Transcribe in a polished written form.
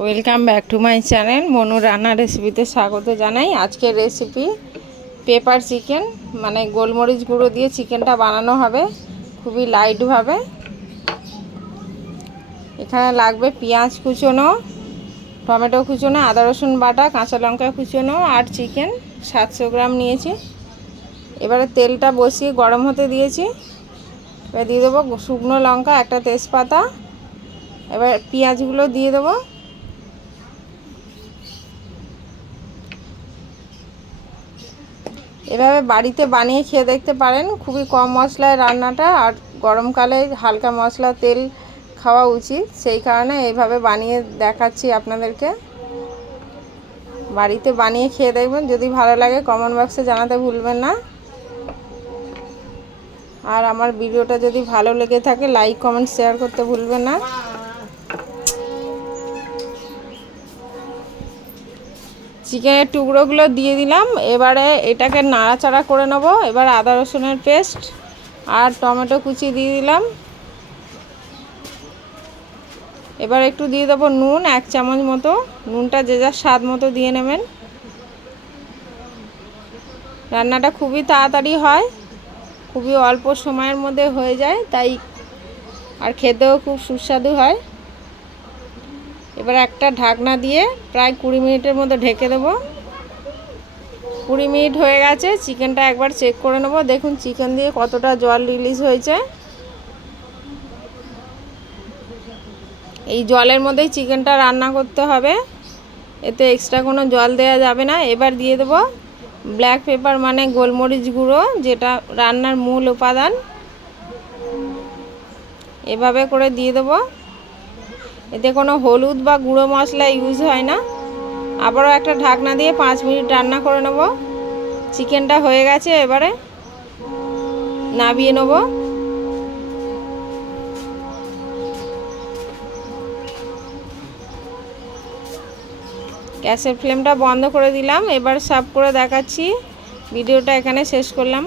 Welcome back to my channel Manu রান্না রেসিপিতে স্বাগত জানাই। আজকের রেসিপি পেপার চিকেন, মানে গোলমরিচ গুঁড়ো দিয়ে চিকেনটা বানানো হবে খুবই লাইটভাবে। এখানে লাগবে পেঁয়াজ কুচোনো, টমেটো কুচোনো, আদা রসুন বাটা, কাঁচা লঙ্কা কুচোনো আর চিকেন 700 গ্রাম নিয়েছি। এবারে তেলটা বসিয়ে গরম হতে দিয়েছি। এবার দিয়ে দেবো শুকনো লঙ্কা, একটা তেজপাতা। এবার পেঁয়াজগুলো দিয়ে দেবো। এভাবে বাড়িতে বানিয়ে খেয়ে দেখতে পারেন, খুবই কম মশলায় রান্নাটা, আর গরমকালে হালকা মশলা তেল খাওয়া উচিত, সেই কারণে এইভাবে বানিয়ে দেখাচ্ছি আপনাদেরকে। বাড়িতে বানিয়ে খেয়ে দেখবেন, যদি ভালো লাগে কমেন্ট বক্সে জানাতে ভুলবেন না। আর আমার ভিডিওটা যদি ভালো লেগে থাকে লাইক কমেন্ট শেয়ার করতে ভুলবেন না। চিকেনের টুকরোগুলো দিয়ে দিলাম। এবারে এটাকে নাড়াচাড়া করে নেব। এবার আদা রসুনের পেস্ট আর টমেটো কুচি দিয়ে দিলাম। এবার একটু দিয়ে দেবো নুন, 1 চামচ মতো। নুনটা যে যার স্বাদ মতো দিয়ে নেবেন। রান্নাটা খুবই তাড়াতাড়ি হয়, খুবই অল্প সময়ের মধ্যে হয়ে যায়, তাই আর খেতেও খুব সুস্বাদু হয়। এবার একটা ঢাকনা দিয়ে প্রায় 20 মিনিটের মতো ঢেকে দেবো। 20 মিনিট হয়ে গেছে। চিকেনটা একবার চেক করে নেব। দেখুন চিকেন দিয়ে কতটা জল রিলিজ হয়েছে। এই জলের মধ্যেই চিকেনটা রান্না করতে হবে, এতে এক্সট্রা কোনো জল দেওয়া যাবে না। এবার দিয়ে দেবো ব্ল্যাক পেপার, মানে গোলমরিচ গুঁড়ো, যেটা রান্নার মূল উপাদান। এভাবে করে দিয়ে দেবো। এতে কোনো হলুদ বা গুঁড়ো মশলা ইউজ হয় না। আবারও একটা ঢাকনা দিয়ে 5 মিনিট রান্না করে নেব। চিকেনটা হয়ে গেছে, এবারে নামিয়ে নেব। গ্যাসের ফ্লেমটা বন্ধ করে দিলাম। এবার সার্ভ করে দেখাচ্ছি। ভিডিওটা এখানে শেষ করলাম।